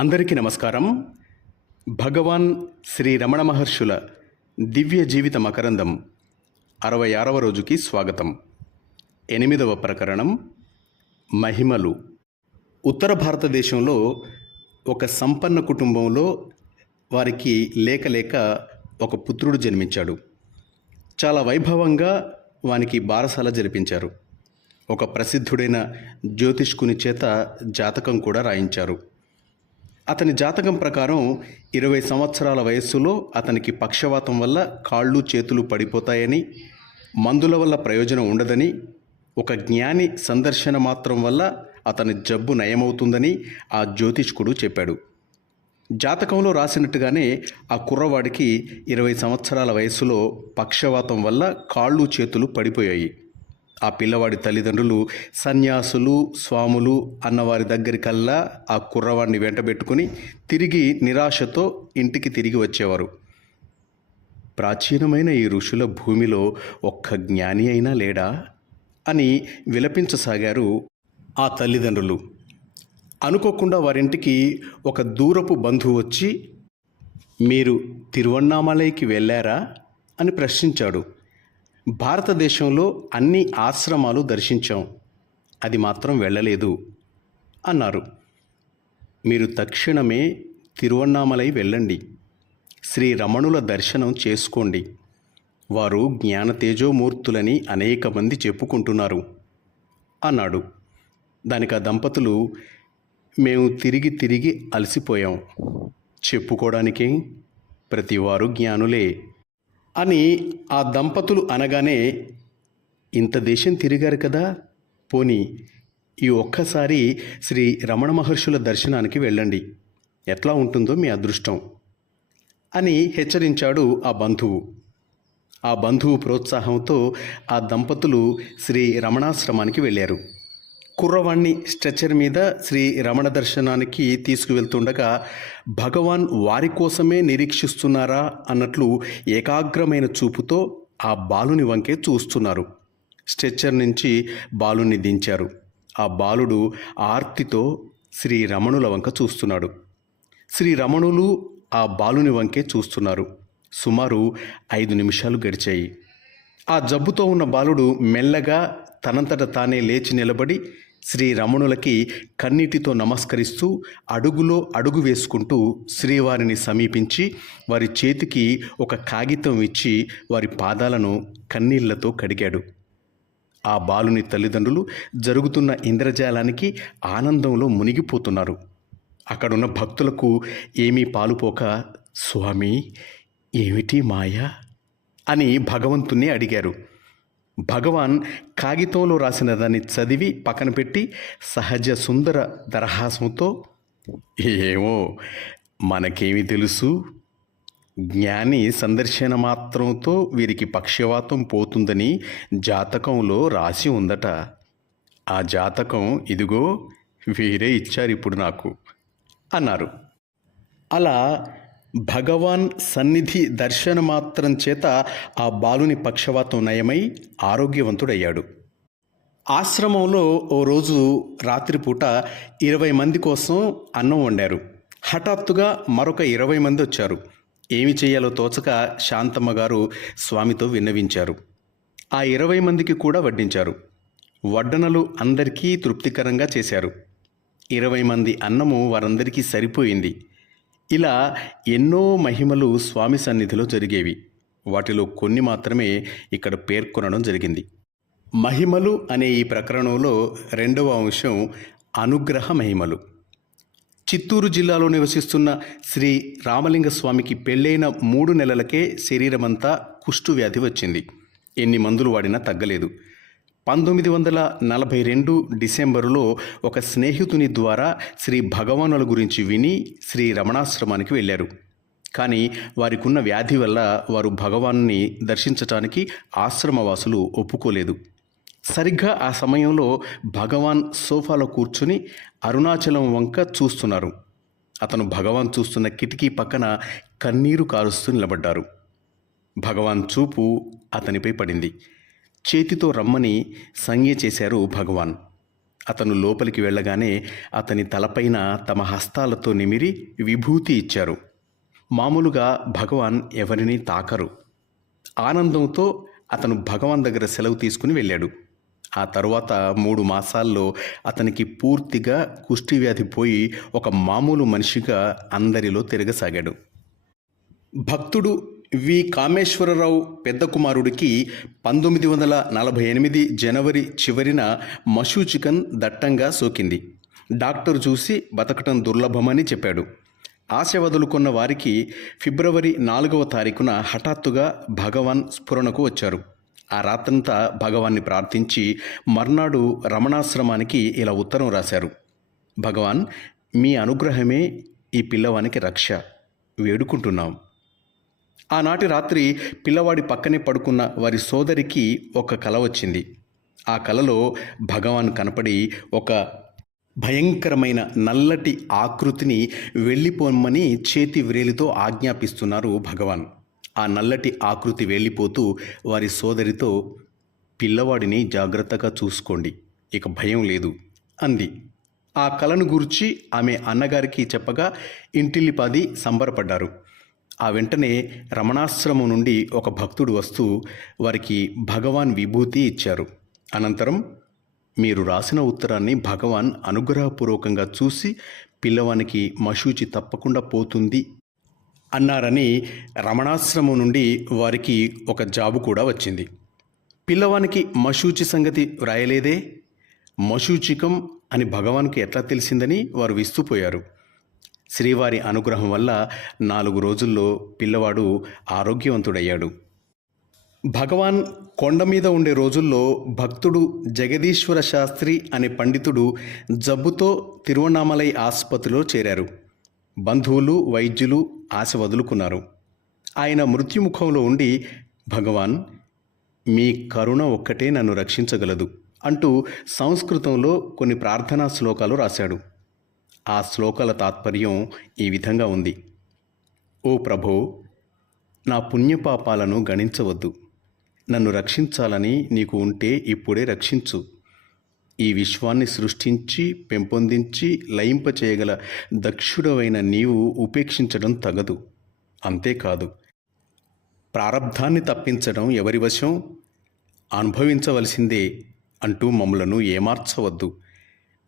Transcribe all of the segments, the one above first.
అందరికీ నమస్కారం. భగవాన్ శ్రీ రమణ మహర్షుల దివ్య జీవిత మకరందం అరవై ఆరవ రోజుకి స్వాగతం. ఎనిమిదవ ప్రకరణం మహిమలు. ఉత్తర భారతదేశంలో ఒక సంపన్న కుటుంబంలో వారికి లేక లేక ఒక పుత్రుడు జన్మించాడు. చాలా వైభవంగా వానికి బారసాల జరిపించారు. ఒక ప్రసిద్ధుడైన జ్యోతిష్కుని చేత జాతకం కూడా రాయించారు. అతని జాతకం ప్రకారం ఇరవై సంవత్సరాల వయస్సులో అతనికి పక్షవాతం వల్ల కాళ్ళు చేతులు పడిపోతాయని మందుల వల్ల ప్రయోజనం ఉండదని ఒక జ్ఞాని సందర్శన మాత్రం వల్ల అతని జబ్బు నయమవుతుందని ఆ జ్యోతిష్కుడు చెప్పాడు. జాతకంలో రాసినట్టుగానే ఆ కుర్రవాడికి ఇరవై సంవత్సరాల వయస్సులో పక్షవాతం వల్ల కాళ్ళు చేతులు పడిపోయాయి. ఆ పిల్లవాడి తల్లిదండ్రులు సన్యాసులు స్వాములు అన్నవారి దగ్గరికల్లా ఆ కుర్రవాడిని వెంటబెట్టుకుని తిరిగి నిరాశతో ఇంటికి తిరిగి వచ్చేవారు. ప్రాచీనమైన ఈ ఋషుల భూమిలో ఒక్క జ్ఞాని అయినా లేడా? అని విలపించసాగారు ఆ తల్లిదండ్రులు. అనుకోకుండా వారింటికి ఒక దూరపు బంధువు వచ్చి మీరు తిరువన్నామలైకి వెళ్ళారా? అని ప్రశ్నించాడు. భారతదేశంలో అన్ని ఆశ్రమాలు దర్శించాం. అది మాత్రం వెళ్ళలేదు అన్నారు. మీరు తక్షణమే తిరువన్నామలై వెళ్ళండి. శ్రీ రమణుల దర్శనం చేసుకోండి. వారు జ్ఞానతేజోమూర్తులని అనేక మంది చెప్పుకుంటున్నారు అన్నాడు. దానికి ఆ దంపతులు మేము తిరిగి తిరిగి అలసిపోయాం. చెప్పుకోవడానికే ప్రతివారు జ్ఞానులే. అని ఆ దంపతులు అనగానే ఇంత దేశం తిరిగారు కదా? పోని ఈ ఒక్కసారి శ్రీ రమణ మహర్షుల దర్శనానికి వెళ్ళండి. ఎట్లా ఉంటుందో మీ అదృష్టం అని హెచ్చరించాడు ఆ బంధువు. ఆ బంధువు ప్రోత్సాహంతో ఆ దంపతులు శ్రీ రమణాశ్రమానికి వెళ్ళారు. కుర్రవాణ్ణి స్ట్రెచర్ మీద శ్రీ రమణ దర్శనానికి తీసుకువెళ్తుండగా భగవాన్ వారి కోసమే నిరీక్షిస్తున్నారా? అన్నట్లు ఏకాగ్రమైన చూపుతో ఆ బాలుని వంకే చూస్తున్నారు. స్ట్రెచ్చర్ నుంచి బాలుని దించారు. ఆ బాలుడు ఆర్తితో శ్రీ రమణుల వంక చూస్తున్నాడు. శ్రీ రమణులు ఆ బాలుని వంకే చూస్తున్నారు. సుమారు ఐదు నిమిషాలు గడిచాయి. ఆ జబ్బుతో ఉన్న బాలుడు మెల్లగా తనంతట తానే లేచి నిలబడి శ్రీ రమణులకి కన్నీటితో నమస్కరిస్తూ అడుగులో అడుగు వేసుకుంటూ శ్రీవారిని సమీపించి వారి చేతికి ఒక కాగితం ఇచ్చి వారి పాదాలను కన్నీళ్ళతో కడిగాడు. ఆ బాలుని తల్లిదండ్రులు జరుగుతున్న ఇంద్రజాలానికి ఆనందంలో మునిగిపోతున్నారు. అక్కడున్న భక్తులకు ఏమీ పాలుపోక స్వామి ఏమిటి మాయ? అని భగవంతుణ్ణి అడిగారు. భగవాన్ కాగితంలో రాసిన దాన్ని చదివి పక్కన పెట్టి సహజ సుందర దరహాసంతో ఏమో మనకేమి తెలుసు? జ్ఞాని సందర్శన మాత్రంతో వీరికి పక్షవాతం పోతుందని జాతకంలో రాసి ఉందట. ఆ జాతకం ఇదిగో వీరే ఇచ్చారు ఇప్పుడు నాకు అన్నారు. అలా భగవాన్ సన్నిధి దర్శన మాత్రం చేత ఆ బాలుని పక్షవాతం నయమై ఆరోగ్యవంతుడయ్యాడు. ఆశ్రమంలో ఓ రోజు రాత్రిపూట ఇరవై మంది కోసం అన్నం వండారు. హఠాత్తుగా మరొక ఇరవై మంది వచ్చారు. ఏమి చేయాలో తోచక శాంతమ్మ గారు స్వామితో విన్నవించారు. ఆ ఇరవై మందికి కూడా వడ్డించారు. వడ్డనలు అందరికీ తృప్తికరంగా చేశారు. ఇరవై మంది అన్నము వారందరికీ సరిపోయింది. ఇలా ఎన్నో మహిమలు స్వామి సన్నిధిలో జరిగేవి. వాటిలో కొన్ని మాత్రమే ఇక్కడ పేర్కొనడం జరిగింది. మహిమలు అనే ఈ ప్రకరణంలో రెండవ అంశం అనుగ్రహ మహిమలు. చిత్తూరు జిల్లాలో నివసిస్తున్న శ్రీ రామలింగ స్వామికి పెళ్ళైన మూడు నెలలకే శరీరమంతా కుష్టు వ్యాధి వచ్చింది. ఎన్ని మందులు వాడినా తగ్గలేదు. పంతొమ్మిది వందల నలభై రెండు డిసెంబరులో ఒక స్నేహితుని ద్వారా శ్రీ భగవానుల గురించి విని శ్రీ రమణాశ్రమానికి వెళ్ళారు. కానీ వారికున్న వ్యాధి వల్ల వారు భగవాన్ని దర్శించటానికి ఆశ్రమవాసులు ఒప్పుకోలేదు. సరిగ్గా ఆ సమయంలో భగవాన్ సోఫాలో కూర్చుని అరుణాచలం వంక చూస్తున్నారు. అతను భగవాన్ చూస్తున్న కిటికీ పక్కన కన్నీరు కారుస్తూ నిలబడ్డారు. భగవాన్ చూపు అతనిపై పడింది. చేతితో రమ్మని సంజ్ఞ చేశారు భగవాన్. అతను లోపలికి వెళ్ళగానే అతని తలపైన తమ హస్తాలతో నిమిరి విభూతి ఇచ్చారు. మామూలుగా భగవాన్ ఎవరిని తాకరు. ఆనందంతో అతను భగవాన్ దగ్గర సెలవు తీసుకుని వెళ్ళాడు. ఆ తరువాత మూడు మాసాల్లో అతనికి పూర్తిగా కుష్టి వ్యాధి పోయి ఒక మామూలు మనిషిగా అందరిలో తిరగసాగాడు. భక్తుడు వి కామేశ్వరరావు పెద్ద కుమారుడికి పంతొమ్మిది వందల నలభై ఎనిమిది జనవరి చివరిన మషూ చికన్ దట్టంగా సోకింది. డాక్టర్ చూసి బతకటం దుర్లభమని చెప్పాడు. ఆశ వదులుకున్న వారికి ఫిబ్రవరి నాలుగవ తారీఖున హఠాత్తుగా భగవాన్ స్ఫురణకు వచ్చారు. ఆ రాత్రంతా భగవాన్ని ప్రార్థించి మర్నాడు రమణాశ్రమానికి ఇలా ఉత్తరం రాశారు. భగవాన్ మీ అనుగ్రహమే ఈ పిల్లవానికి రక్ష. వేడుకుంటున్నాం. ఆనాటి రాత్రి పిల్లవాడి పక్కనే పడుకున్న వారి సోదరికి ఒక కల వచ్చింది. ఆ కలలో భగవాన్ కనపడి ఒక భయంకరమైన నల్లటి ఆకృతిని వెళ్ళిపోమ్మని చేతి వ్రేలితో ఆజ్ఞాపిస్తున్నారు భగవాన్. ఆ నల్లటి ఆకృతి వెళ్ళిపోతూ వారి సోదరితో పిల్లవాడిని జాగ్రత్తగా చూసుకోండి ఇక భయం లేదు అంది. ఆ కలను గురించి ఆమె అన్నగారికి చెప్పగా ఇంటిల్లిపాది సంబరపడ్డారు. ఆ వెంటనే రమణాశ్రమం నుండి ఒక భక్తుడు వస్తూ వారికి భగవాన్ విభూతి ఇచ్చారు. అనంతరం మీరు రాసిన ఉత్తరాన్ని భగవాన్ అనుగ్రహపూర్వకంగా చూసి పిల్లవానికి మశూచి తప్పకుండా పోతుంది అన్నారని రమణాశ్రమం నుండి వారికి ఒక జాబు కూడా వచ్చింది. పిల్లవానికి మశూచి సంగతి వ్రాయలేదే? మశూచికం అని భగవాన్కి ఎట్లా తెలిసిందని వారు విస్తుపోయారు. శ్రీవారి అనుగ్రహం వల్ల నాలుగు రోజుల్లో పిల్లవాడు ఆరోగ్యవంతుడయ్యాడు. భగవాన్ కొండ మీద ఉండే రోజుల్లో భక్తుడు జగదీశ్వర శాస్త్రి అనే పండితుడు జబ్బుతో తిరువణామలై ఆసుపత్రిలో చేరారు. బంధువులు వైద్యులు ఆశ వదులుకున్నారు. ఆయన మృత్యుముఖంలో ఉండి భగవాన్ మీ కరుణ ఒక్కటే నన్ను రక్షించగలదు అంటూ సంస్కృతంలో కొన్ని ప్రార్థనా శ్లోకాలు రాశాడు. ఆ శ్లోకాల తాత్పర్యం ఈ విధంగా ఉంది. ఓ ప్రభో నా పుణ్యపాపాలను గణించవద్దు. నన్ను రక్షించాలని నీకు ఉంటే ఇప్పుడే రక్షించు. ఈ విశ్వాన్ని సృష్టించి పెంపొందించి లయింపచేయగల దక్షుడవైన నీవు ఉపేక్షించడం తగదు. అంతేకాదు ప్రారబ్ధాన్ని తప్పించడం ఎవరి వశం? అనుభవించవలసిందే అంటూ మమ్మలను ఏమార్చవద్దు.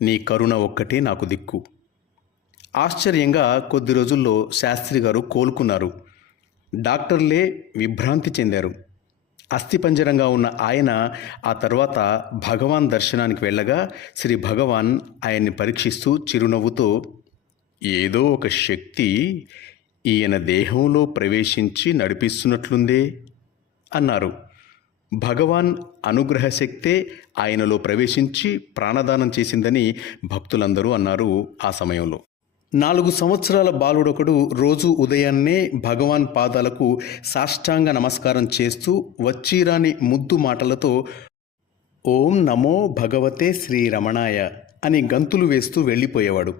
నీ కరుణ ఒక్కటే నాకు దిక్కు. ఆశ్చర్యంగా కొద్ది రోజుల్లో శాస్త్రి గారు కోలుకున్నారు. డాక్టర్లే విభ్రాంతి చెందారు. అస్థిపంజరంగా ఉన్న ఆయన ఆ తర్వాత భగవాన్ దర్శనానికి వెళ్ళగా శ్రీ భగవాన్ ఆయన్ని పరీక్షిస్తూ చిరునవ్వుతో ఏదో ఒక శక్తి ఈయన దేహంలో ప్రవేశించి నడిపిస్తున్నట్లుందే అన్నారు. భగవాన్ అనుగ్రహ శక్తే ఆయనలో ప్రవేశించి ప్రాణదానం చేసిందని భక్తులందరూ అన్నారు ఆ సమయంలో. నాలుగు సంవత్సరాల బాలుడొకడు రోజు ఉదయాన్నే భగవాన్ పాదాలకు సాష్టాంగ నమస్కారం చేస్తూ వచ్చిరాని ముద్దు మాటలతో ఓం నమో భగవతే శ్రీ రమణాయ అని గంతులు వేస్తూ వెళ్ళిపోయేవాడు.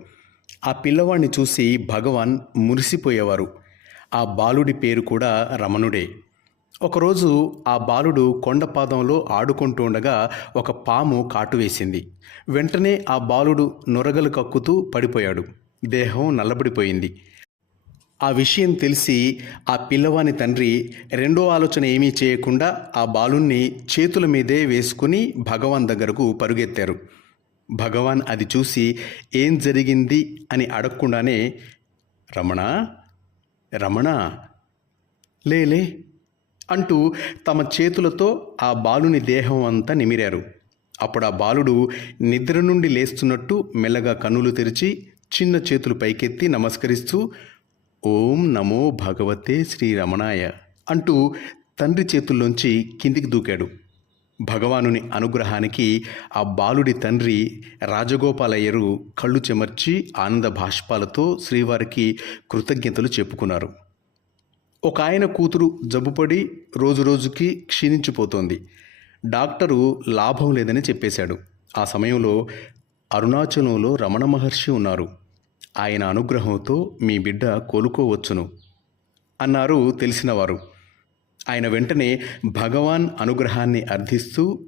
ఆ పిల్లవాడిని చూసి భగవాన్ మురిసిపోయేవారు. ఆ బాలుడి పేరు కూడా రమణుడే. ఒకరోజు ఆ బాలుడు కొండపాదంలో ఆడుకుంటూ ఉండగా ఒక పాము కాటు వేసింది. వెంటనే ఆ బాలుడు నొరగలు కక్కుతూ పడిపోయాడు. దేహం నల్లబడిపోయింది. ఆ విషయం తెలిసి ఆ పిల్లవాని తండ్రి రెండో ఆలోచన ఏమీ చేయకుండా ఆ బాలుణ్ణి చేతుల మీదే వేసుకుని భగవాన్ దగ్గరకు పరుగెత్తారు. భగవాన్ అది చూసి ఏం జరిగింది అని అడగకుండానే రమణ రమణ లేలే అంటూ తమ చేతులతో ఆ బాలుని దేహం అంతా నిమిరారు. అప్పుడు ఆ బాలుడు నిద్ర నుండి లేస్తున్నట్టు మెల్లగా కన్నులు తెరిచి చిన్న చేతులు పైకెత్తి నమస్కరిస్తూ ఓం నమో భగవతే శ్రీ రమణాయ అంటూ తండ్రి చేతుల్లోంచి కిందికి దూకాడు. భగవానుని అనుగ్రహానికి ఆ బాలుడి తండ్రి రాజగోపాలయ్యరు కళ్ళు చెమర్చి ఆనంద భాష్పాలతో శ్రీవారికి కృతజ్ఞతలు చెప్పుకున్నారు. ఒక ఆయన కూతురు జబ్బుపడి రోజు రోజుకి క్షీణించిపోతోంది. డాక్టరు లాభం లేదని చెప్పేశాడు. ఆ సమయంలో అరుణాచలంలో రమణ మహర్షి ఉన్నారు. ఆయన అనుగ్రహంతో మీ బిడ్డ కోలుకోవచ్చును అన్నారు తెలిసినవారు. ఆయన వెంటనే భగవాన్ అనుగ్రహాన్ని అర్థిస్తూ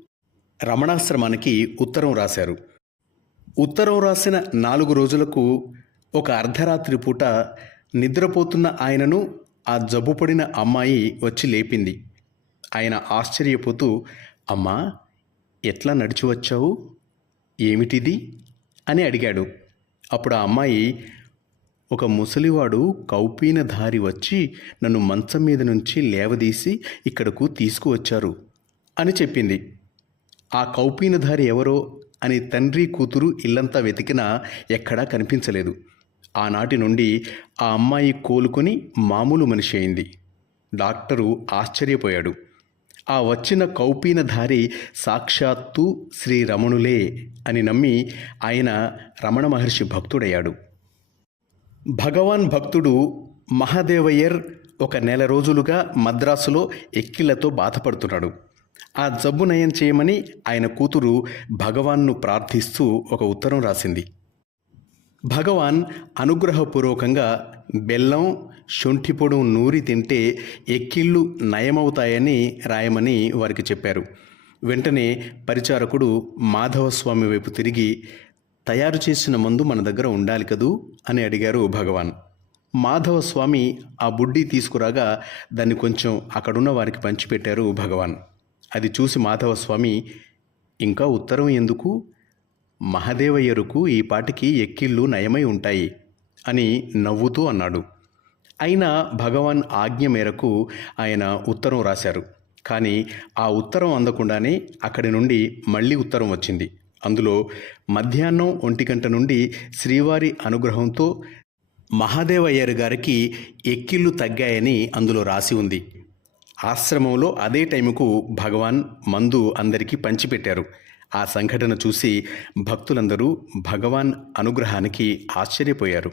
రమణాశ్రమానికి ఉత్తరం రాశారు. ఉత్తరం రాసిన నాలుగు రోజులకు ఒక అర్ధరాత్రి పూట నిద్రపోతున్న ఆయనను ఆ జబ్బుపడిన అమ్మాయి వచ్చి లేపింది. ఆయన ఆశ్చర్యపోతూ అమ్మా ఎట్లా నడిచి వచ్చావు? ఏమిటిది? అని అడిగాడు. అప్పుడు ఆ అమ్మాయి ఒక ముసలివాడు కౌపీన దారి వచ్చి నన్ను మంచం మీద నుంచి లేవదీసి ఇక్కడకు తీసుకువచ్చారు అని చెప్పింది. ఆ కౌపీనధారి ఎవరో అని తండ్రి కూతురు ఇల్లంతా వెతికినా ఎక్కడా కనిపించలేదు. ఆనాటి నుండి ఆ అమ్మాయి కోలుకొని మామూలు మనిషి అయింది. డాక్టరు ఆశ్చర్యపోయాడు. ఆ వచ్చిన కౌపీనధారి సాక్షాత్తు శ్రీ రమణులే అని నమ్మి ఆయన రమణ మహర్షి భక్తుడయ్యాడు. భగవాన్ భక్తుడు మహాదేవయ్యర్ ఒక నెల రోజులుగా మద్రాసులో ఎక్కిళ్ళతో బాధపడుతున్నాడు. ఆ జబ్బు నయం చేయమని ఆయన కూతురు భగవాన్ను ప్రార్థిస్తూ ఒక ఉత్తరం రాసింది. భగవాన్ అనుగ్రహపూర్వకంగా బెల్లం శొంఠిపొడు నూరి తింటే ఎక్కిళ్ళు నయమవుతాయని రాయమని వారికి చెప్పారు. వెంటనే పరిచారకుడు మాధవస్వామి వైపు తిరిగి తయారు చేసిన మందు మన దగ్గర ఉండాలి కదూ? అని అడిగారు భగవాన్. మాధవస్వామి ఆ బుడ్డి తీసుకురాగా దాన్ని కొంచెం అక్కడున్న వారికి పంచిపెట్టారు భగవాన్. అది చూసి మాధవస్వామి ఇంకా ఉత్తరం ఎందుకు? మహదేవయ్యరుకు ఈ పాటికి ఎక్కిళ్ళు నయమై ఉంటాయి అని నవ్వుతూ అన్నాడు. అయినా భగవాన్ ఆజ్ఞ మేరకు ఆయన ఉత్తరం రాశారు. కానీ ఆ ఉత్తరం అందకుండానే అక్కడి నుండి మళ్ళీ ఉత్తరం వచ్చింది. అందులో మధ్యాహ్నం ఒంటి గంట నుండి శ్రీవారి అనుగ్రహంతో మహాదేవయ్యర్ గారికి ఎక్కిళ్ళు తగ్గాయని అందులో రాసి ఉంది. ఆశ్రమంలో అదే టైముకు భగవాన్ మందు అందరికీ పంచిపెట్టారు. ఆ సంఘటన చూసి భక్తులందరూ భగవాన్ అనుగ్రహానికి ఆశ్చర్యపోయారు.